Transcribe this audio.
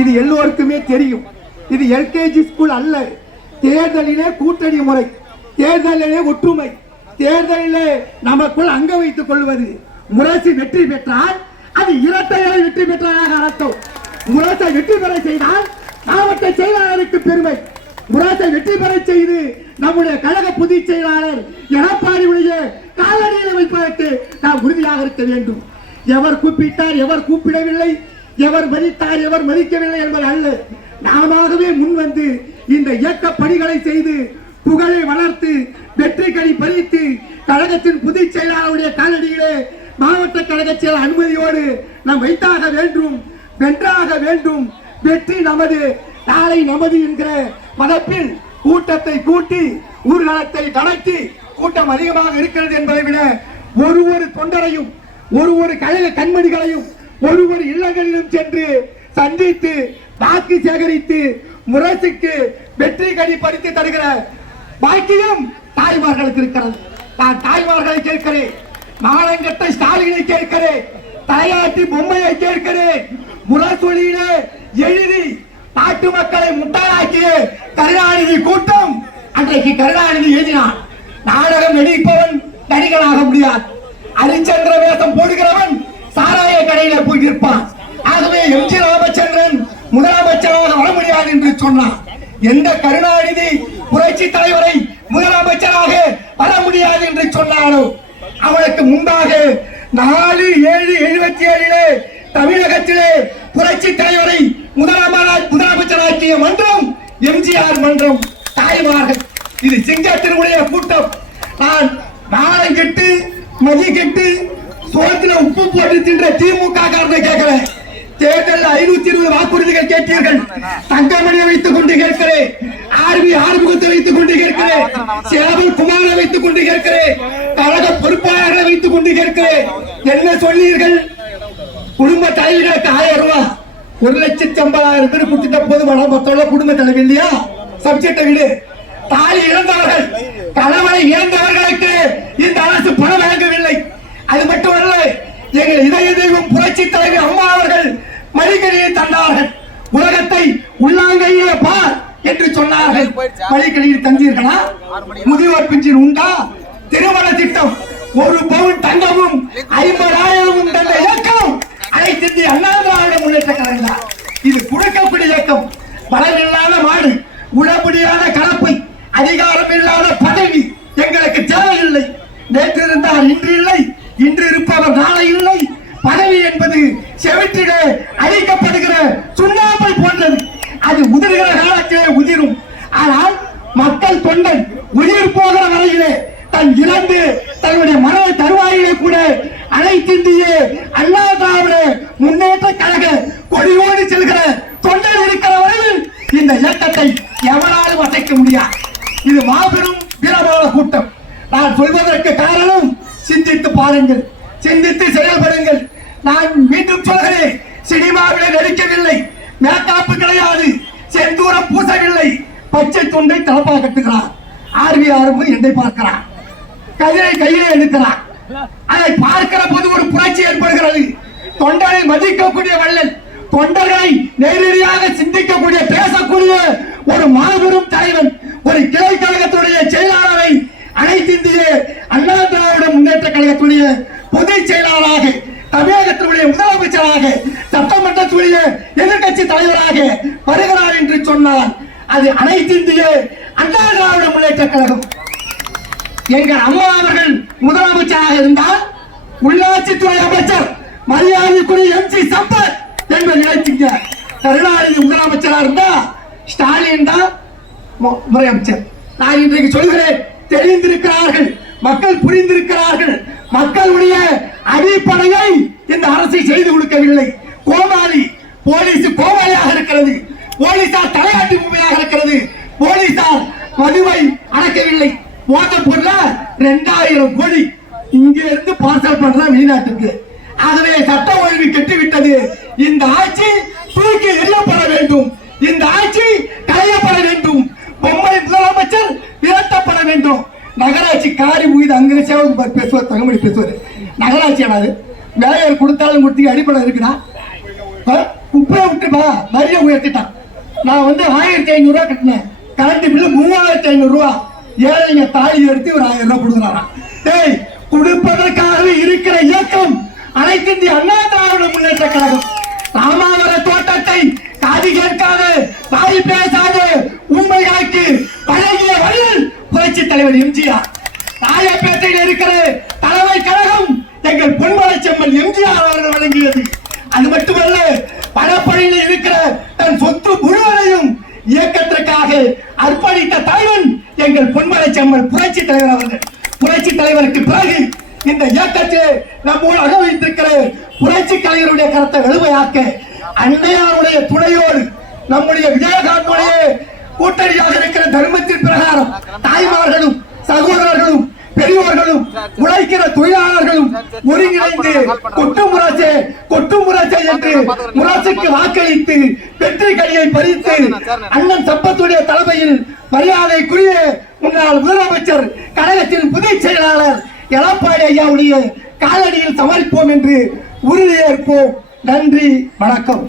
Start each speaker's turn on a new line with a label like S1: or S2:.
S1: இது எல்லோருக்குமே தெரியும். இது எல்கேஜி ஸ்கூல் அல்ல. தேர்தலிலே கூட்டணி முறை தேர்தலிலே ஒற்றுமை தேர்தலிலே நமக்குள் அங்க வைத்துக் கொள்வது. முரசு வெற்றி பெற்றால் அது இரட்டைகளை வெற்றி பெற்றதாக அர்த்தம். முரசை வெற்றி பெற செய்தால் மாவட்ட செயலாளருக்கு பெருமை. முரசை வெற்றி பெற செய்து நம்முடைய கழக பொதுச் செயலாளர் எடப்பாடியுடைய காலடியில் வைப்பதற்கு நாம் உறுதியாக இருக்க வேண்டும். எவர் கூப்பிட்டார் எவர் கூப்பிடவில்லை எவர் மதித்தார் எவர் மதிக்கவில்லை என்பது அல்ல. நாமாகவே முன் வந்து இந்த இயக்க பணிகளை செய்து புகழை வளர்த்து வெற்றி கனி பறித்து கழகத்தின் பொதுச் செயலாளருடைய காலடியிலே மாவட்ட கழக செயல் அனுமதியோடு நாம் வைத்தாக வேண்டும் வென்றாக வேண்டும். வெற்றி நமது நாளை நமது என்கிற பதப்பில் கூட்டத்தை கூட்டி ஊர்வலத்தை நடத்தி கூட்டம் அதிகமாக இருக்கிறது என்பதை விட ஒரு ஒரு தொண்டரையும் ஒரு ஒரு கழக கண்மணிகளையும் ஒரு ஒரு இல்லங்களிலும் சென்று சந்தித்து வாக்கு சேகரித்து முரசுக்கு வெற்றி கடி பறித்து தருகிற பாக்கியம் தாய்மார்களுக்கு இருக்கிறது. நான் தாய்மார்களை கேட்கிறேன். மானங்கட்ட ஸ்டாலினை கேட்கிறேன். தலையாட்டி பொம்மையை கேட்கிறேன். முரசொலியிலே எழுதி நாட்டு மக்களை முட்டாளாக்கிய கருணாநிதி கூட்டம் அன்றைக்கு கருணாநிதி எழுதினான். நாடகம் நடிப்பவன் நடிகனாக முடியாது. அரிச்சந்திர வேஷம் போடுகிறவன் சாராய கடையில போய் நிற்பான் ஆகவே எம். ஜி. ராமச்சந்திரன் முதலமைச்சராக வர முடியாது என்று சொன்னான். எந்த கருணாநிதி புரட்சி தலைவரை முதலமைச்சராக வர முடியாது என்று சொன்னாலும் அவனுக்கு முன்பாக நாலு ஏழு எழுபத்தி ஏழிலே தமிழகத்திலே புரட்சி தலைவரை முதலமைச்சராக்கிய மன்றம் எம்ஜிஆர் மன்றம். தாய்மார்கள் இது சிங்கத்தினுடைய கூட்டம். நான் நாளை கெட்டு மதி கெட்டு சோத்துல உப்பு போட்டு தின்ற திமுக காரனை கேட்கிறேன் தேர்தல் ஐநூத்தி இருபது வாக்குறுதிகள் கேட்டீர்கள். தங்கமணியை வைத்துக் கொண்டு கேட்கிறேன் ஆர்வி ஆறுமுகத்தை வைத்துக் கொண்டு கேட்கிறேன் சேவல் குமாரை வைத்துக் கொண்டு கேட்கிறேன் கழக பொறுப்பாளர்களை வைத்துக் கொண்டு கேட்கிறேன் என்ன சொன்னீர்கள்? குடும்ப தலைவர்களுக்கு ஆயிரம் ரூபாய் ஒரு லட்சத்தி ஐம்பதாயிரம் பேர் கொடுத்துட்ட போது மனம் மொத்தம் குடும்ப தலைவி இல்லையா? சப்ஜெக்டை விடு. தாய் இழந்தவர்கள் கணவனை இழந்தவர்களுக்கு இந்த அரசு பணம் வழங்கவில்லை அது மட்டுமல்ல எங்கள் இதய தெய்வம் புரட்சி தலைவர் அம்மா அவர்கள் மடிக்கணியை தந்தார்கள். உலகத்தை உள்ளாங்கையில பார் என்று சொன்னார்கள். மடிக்கணியில் தந்தீர்களா முதியோர் பிஞ்சின் உண்டா? திருமண திட்டம் ஒரு பவுன் தங்கமும் ஐம்பதாயிரமும் தந்த இயக்கம் அனைத்து இந்திய அண்ணா திராவிட முன்னேற்ற கழகம் இது குடுக்கக்கூடிய இயக்கம் பலன் இல்லாத மாடு உடப்படியான கலப்பை அதிகாரம் இல்லாத பதவி எங்களுக்கு தேவையில்லை. நேற்று இருந்தால் இன்று இல்லை. இன்று இருப்பவர் நாளை இல்லை. பதவி என்பது செவிட்டிட அழிக்கப்படுகிற சுண்ணாம்பை போன்றது. அது உதிர்கிற காலத்திலே உதிரும். ஆனால் மக்கள் தொண்டன் உயிர் போகிற வரையிலே தன் இறந்து தன்னுடைய மரண தருவாயிலே கூட அனைத்திந்திய அண்ணா திராவிட முன்னேற்ற கழக கொடியோடு செல்கிற தொண்டன் இருக்கிற வரையில் இந்த இயக்கத்தை எவராலும் அசைக்க முடியாது. இது மாபெரும் வீரமான கூட்டம். நான் சொல்வதற்கு காரணம் சிந்தித்து பாருங்கள் சிந்தித்து செயல்படுங்கள். நான் மீண்டும் சொல்கிறேன் சினிமாவிலே நடிக்கவில்லை மேக்காப்பு கிடையாது செந்தூரம் பூசவில்லை. பச்சை துண்டை தலப்பாக கட்டுகிறார். ஆர்வி ஆர்வு என்னை பார்க்கிறார். கதிரை கையிலே எடுக்கிறார் அதை பார்க்கிற போது ஒரு புரட்சி ஏற்படுகிறது. தொண்டரை மதிக்கக்கூடிய வள்ளல் தொண்டர்களை நேரடியாக சிந்திக்கக்கூடிய பேசக்கூடிய ஒரு மாபெரும் தலைவன் ஒரு கிளை கழகத்துடைய செயலாளரை அனைத்து இந்திய அண்ணா திராவிட முன்னேற்ற கழகத்துடைய பொதுச் செயலாளராக தமிழகத்தினுடைய முதலமைச்சராக சட்டமன்றத்துடைய எதிர்கட்சி தலைவராக வருகிறார் என்று சொன்னால் அது அனைத்து இந்திய அண்ணா திராவிட முன்னேற்ற கழகம். எங்கள் அம்மா அவர்கள் முதலமைச்சராக இருந்தால் உள்ளாட்சித்துறை அமைச்சர் மரியாதைக்குரிய எம் சி சம்பத் என்பதை நினைச்சீங்க. கருணாநிதி முதலமைச்சரா இருந்தா ஸ்டாலின் தான் முறை முதலமைச்சர் நான் இன்றைக்கு சொல்கிறேன் தெரிந்திருக்கிறார்கள். மக்கள் புரிந்திருக்கிறார்கள். மக்களுடைய அடிப்படையை இந்த அரசை செய்து கொடுக்கவில்லை. கோமாளி போலீஸ் கோமாளியாக இருக்கிறது. போலீசார் தலையாட்டி பூமியாக இருக்கிறது. போலீசார் மதுவை அடக்கவில்லை. போத பொருள ரெண்டாயிரம் கோடி இங்க இருந்து பார்சல் பண்ற வெளிநாட்டுக்கு. ஆகவே சட்ட ஒழுங்கு கெட்டுவிட்டது. இந்த ஆட்சி தூக்கி எல்லப்பட வேண்டும். இந்த ஆட்சி களையப்பட வேண்டும் பொம்மை முதலமைச்சர் விரட்டப்பட வேண்டும் நகராட்சி காரி முகிது அங்கே சேவல் பேசுவார் தங்கமணி பேசுவார். நகராட்சி ஆனாது வேலையை கொடுத்தாலும் கொடுத்து அடிப்படை இருக்குதா? குப்பையை விட்டு வரியை உயர்த்திட்டான். நான் வந்து ஆயிரத்தி ஐநூறுரூவா கட்டினேன். கரண்ட் பில்லு மூவாயிரத்தி ஐநூறுரூவா ஏழைங்க தாலி எடுத்து ஒரு ஆயிரம் ரூபாய் கொடுக்குறாராம். டேய் கொடுப்பதற்காக இருக்கிற இயக்கம் அனைத்து இந்திய அண்ணா திராவிட முன்னேற்ற கழகம். ராமாவர தோட்டத்தை காதி கேட்காது தாய் பேச தலைவர் எம்ஜிஆர். ராயப்பேட்டையில் இருக்கிற தலைமை கழகம் எங்கள் பொன்மலை செம்மல் எம்ஜிஆர் அவர்கள் வழங்கியது. அது மட்டுமல்ல பணப்பணியில் இருக்கிற தன் சொத்து முழுவதையும் இயக்கத்திற்காக அர்ப்பணித்த தலைவன் எங்கள் பொன்மலை செம்மல் புரட்சி தலைவர் அவர்கள். புரட்சி தலைவருக்கு பிறகு இந்த இயக்கத்தில் நம்மோடு அனுபவித்திருக்கிற புரட்சி கலைஞருடைய கருத்தை வலுமையாக்க அன்னையாருடைய துணையோடு நம்முடைய விஜயகாந்துடைய கூட்டணியாக இருக்கிற தர்மத்தின் பிரகாரம் தாய்மார்களும் சகோதரர்களும் பெரியோர்களும் உழைக்கிற தொழிலாளர்களும் ஒருங்கிணைந்து கொட்டு முராசே கொட்டு முராசே என்று முராசுக்கு வாக்களித்து வெற்றி கையை பறித்து அண்ணன் சப்பத்துடைய தலைமையில் மரியாதைக்குரிய முன்னாள் முதலமைச்சர் கழகத்தின் புதை செயலாளர் எடப்பாடி ஐயாவுடைய காலடியில் சமாளிப்போம் என்று உறுதியேற்போம். நன்றி வணக்கம்.